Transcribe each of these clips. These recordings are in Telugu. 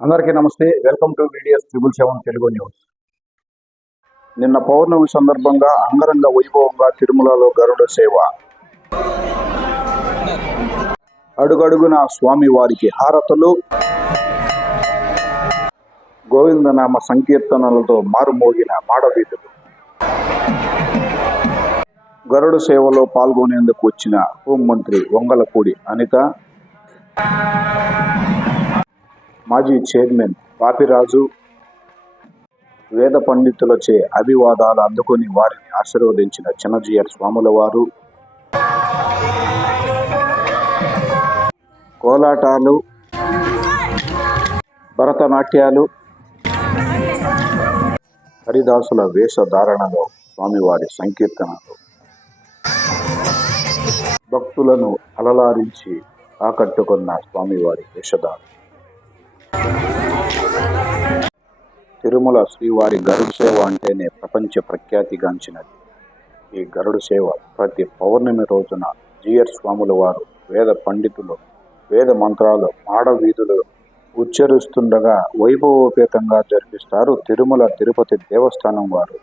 అందరికీ నమస్తే. Welcome to videos triple seven Telugu news. నిన్న పౌర్ణమి సందర్భంగా అంగరంగ వైభవంగా తిరుమలలో గరుడ సేవ. అడుగడుగున స్వామి వారికి హారతులు. గోవిందనామ సంకీర్తనలతో మారుమోగిన మాడవీధులు. గరుడ సేవలో పాల్గొనేందుకు వచ్చిన హోంమంత్రి వంగలపూడి అనిత. మాజీ చైర్మన్ పాపిరాజు వేద పండితులచే అభివాదాలు అందుకొని వారిని ఆశీర్వదించిన చిన్నజీయర్ స్వాముల వారు కోలాటాలు భరతనాట్యాలు హరిదాసుల వేషధారణలో స్వామివారి సంకీర్తనలు. భక్తులను అలలారించి ఆకట్టుకున్న స్వామివారి వేషధారణ. తిరుమల శ్రీవారి గరుడు సేవ అంటేనే ప్రపంచ ప్రఖ్యాతిగాంచినది. ఈ గరుడు సేవ ప్రతి పౌర్ణమి రోజున జియర్ స్వాముల వారు వేద పండితులు వేద మంత్రాలు మాడవీధులు ఉచ్చరిస్తుండగా వైభవోపేతంగా జరిపిస్తారు తిరుమల తిరుపతి దేవస్థానం వారు.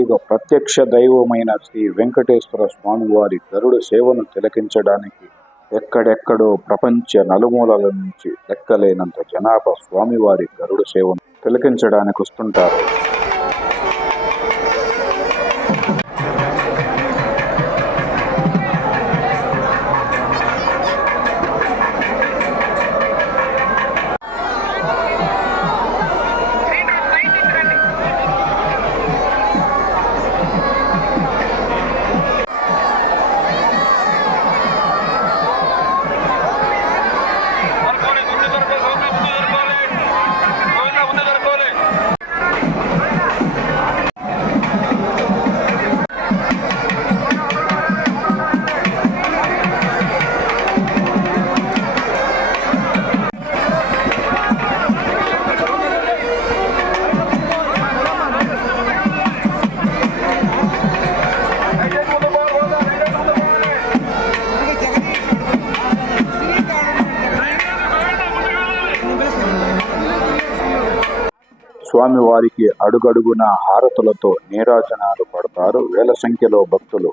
కలియుగ ప్రత్యక్ష దైవమైన శ్రీ వెంకటేశ్వర స్వామి వారి గరుడ సేవను తిలకించడానికి ఎక్కడెక్కడో ప్రపంచ నలుమూలల నుంచి లెక్కలేనంత జనాభా స్వామివారి గరుడ సేవను తిలకించడానికి వస్తుంటారు. స్వామి వారికి అడుగడుగున హారతులతో నీరాజనాలు పడతారు వేల సంఖ్యలో భక్తులు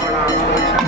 Thank you.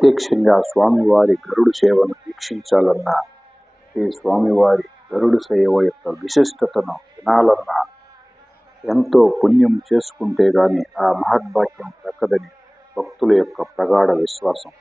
ప్రత్యక్షంగా స్వామివారి గరుడు సేవను వీక్షించాలన్నా ఈ స్వామివారి గరుడు సేవ యొక్క విశిష్టతను వినాలన్నా ఎంతో పుణ్యం చేసుకుంటే గాని ఆ మహద్భాగ్యం దక్కదని భక్తుల యొక్క ప్రగాఢ విశ్వాసం.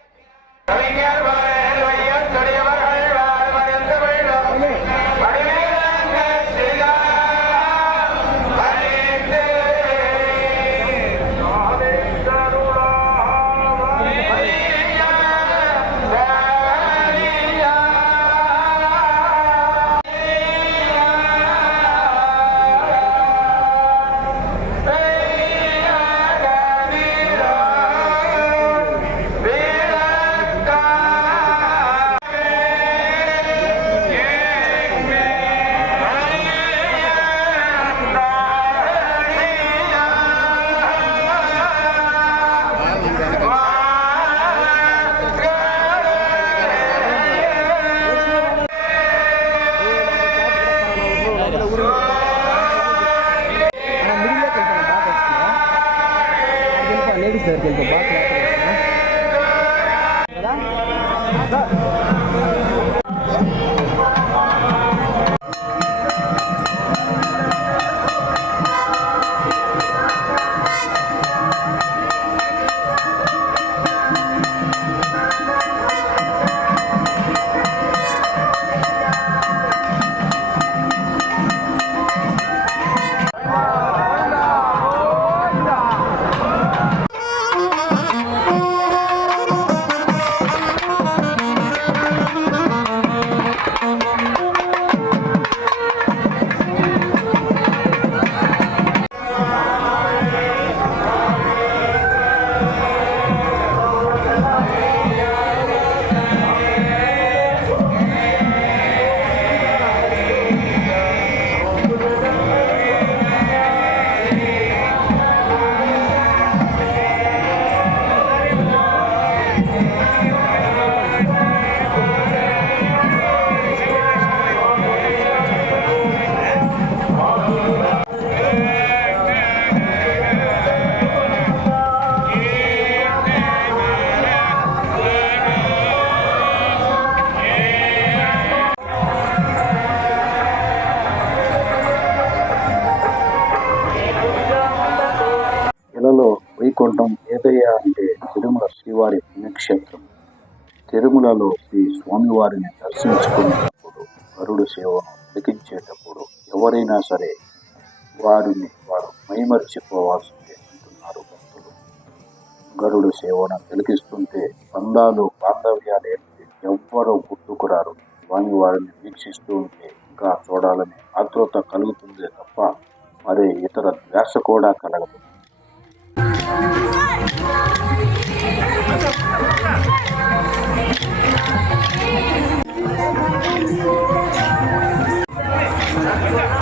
తిరుమలలో శ్రీ స్వామివారిని దర్శించుకునేటప్పుడు గరుడు సేవను లిఖించేటప్పుడు ఎవరైనా సరే వారిని వారు మైమర్చిపోవాల్సిందే అంటున్నారు భక్తులు. గరుడు సేవను తిలకిస్తుంటే బంధాలు బాంధవ్యాలు ఏంటి ఎవ్వరూ గుర్తుకురారు. స్వామివారిని వీక్షిస్తూ ఉంటే ఇంకా చూడాలని ఆతృత కలుగుతుందే తప్ప మరే ఇతర ద్వేష కూడా కలగదు. Thank you.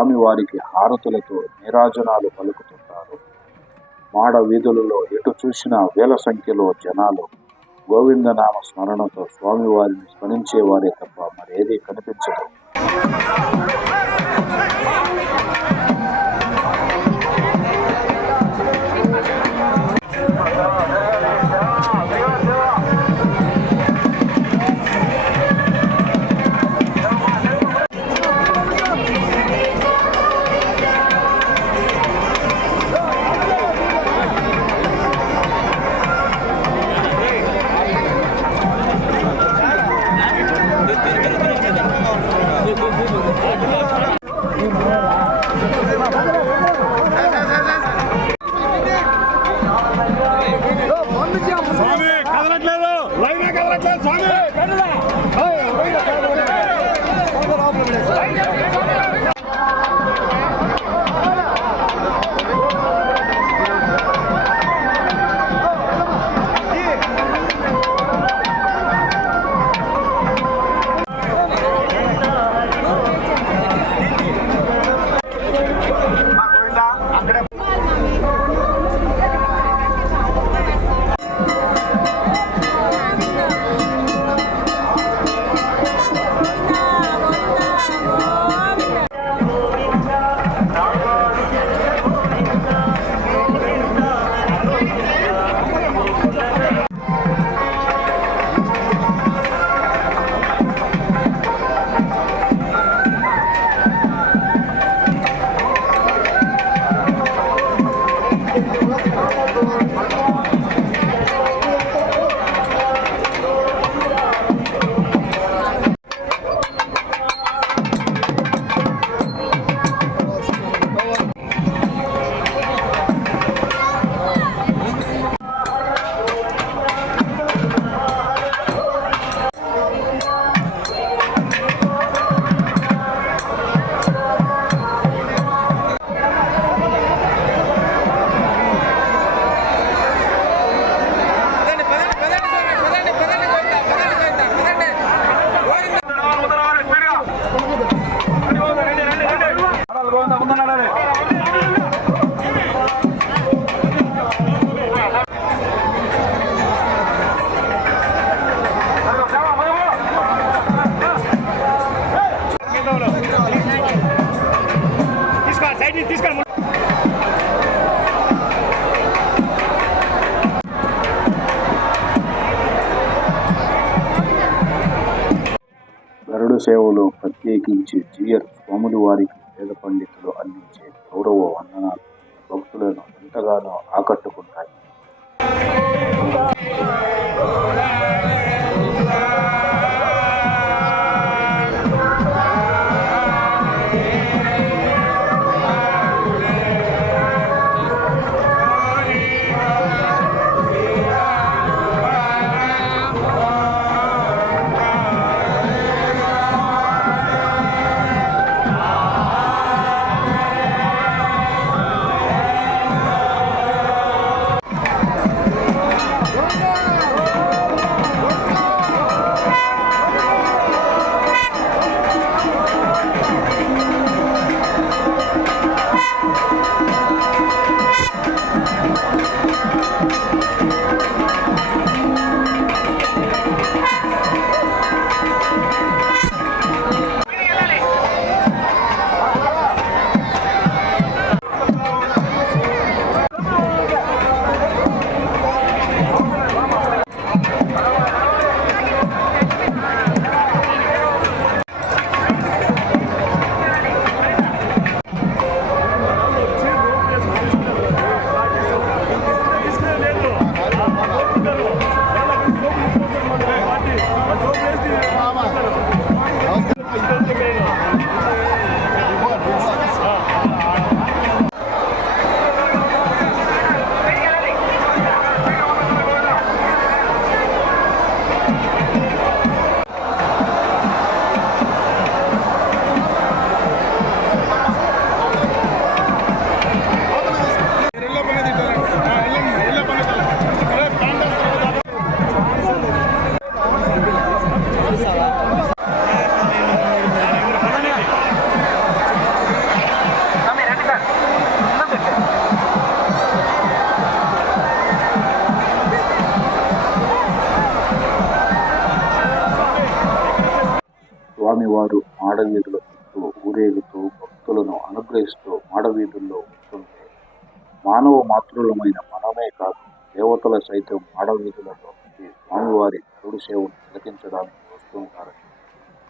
స్వామివారికి హారతులతో నీరాజనాలు పలుకుతుంటారు. మాడ వీధులలో ఎటు చూసినా వేల సంఖ్యలో జనాలు గోవిందనామ స్మరణతో స్వామివారిని స్మరించేవారే తప్ప మరేదీ కనిపించదు. స్వామి వారికి ప్రత్యేకించి జీయర్ స్వాములు వారికి పేద పండితులు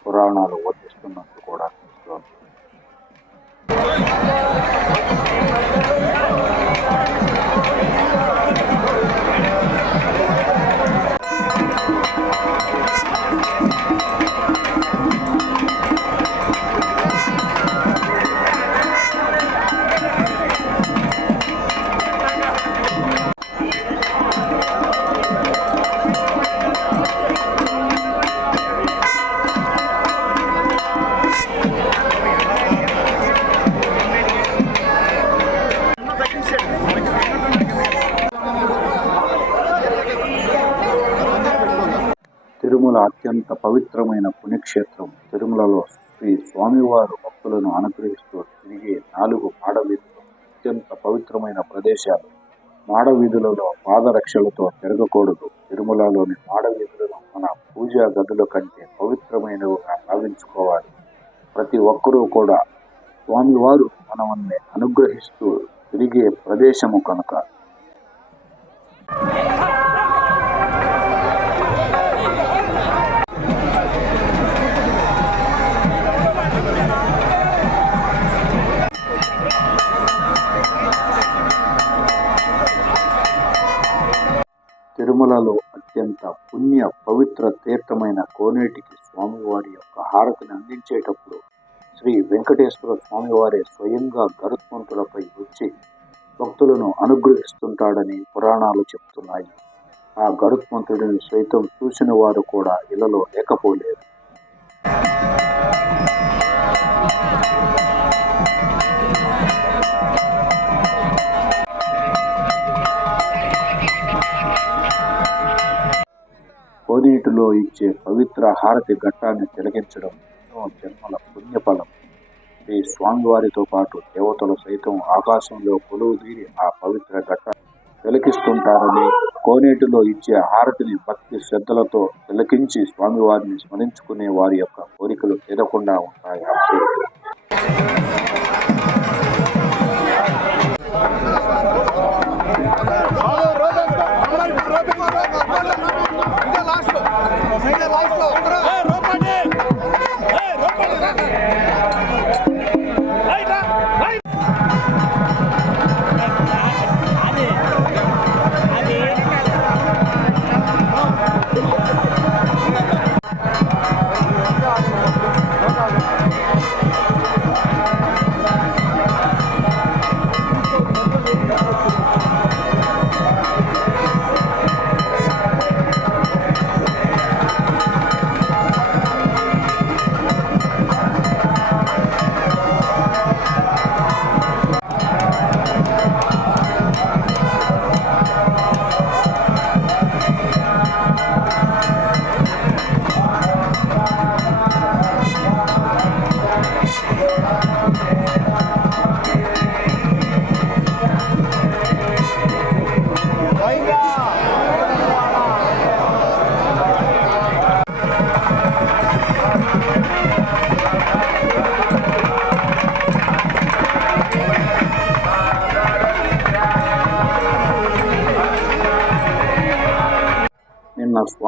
పురాణాలు పవిత్రమైన ప్రదేశాలు. మాడవీధులలో పాదరక్షలతో తిరగకూడదు. తిరుమలలోని మాడవీధులను మన పూజా గదుల కంటే పవిత్రమైనవిగా భావించుకోవాలి. ప్రతి ఒక్కరూ కూడా స్వామివారు మనల్ని అనుగ్రహిస్తూ తిరిగే ప్రదేశము కనుక. తిరుమలలో అత్యంత పుణ్య పవిత్ర తీర్థమైన కోనేటికి స్వామివారి యొక్క హారతిని అందించేటప్పుడు శ్రీ వెంకటేశ్వర స్వామివారే స్వయంగా గరుత్మంతులపై వచ్చి భక్తులను అనుగ్రహిస్తుంటాడని పురాణాలు చెప్తున్నాయి. ఆ గరుత్మంతుడిని సైతం చూసిన వారు కూడా ఇళ్ళలో లేకపోలేదు. కోనేటిలో ఇచ్చే పవిత్ర హారతి ఘట్టాన్ని తిలకించడం ఎన్నో జన్మల పుణ్యఫలం. ఈ స్వామివారితో పాటు దేవతలు సైతం ఆకాశంలో కొలువు తీరి ఆ పవిత్ర ఘట్ట తిలకిస్తుంటారని కోనేటిలో ఇచ్చే హారతిని భక్తి శ్రద్ధలతో తిలకించి స్వామివారిని స్మరించుకునే వారి యొక్క కోరికలు తీరకుండా ఉంటాయి?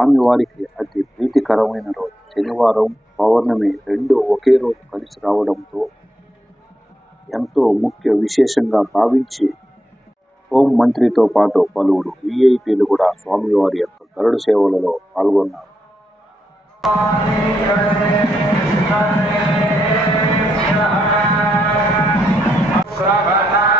స్వామివారికి అతి ప్రీతికరమైన రోజు. శనివారం పౌర్ణమి రెండు ఒకే రోజు కలిసి రావడంతో ఎంతో ముఖ్య విశేషంగా భావించి హోం మంత్రితో పాటు పలువురు విఐపీలు కూడా స్వామివారి యొక్క గరుడు సేవలలో పాల్గొన్నారు. శ్రవణ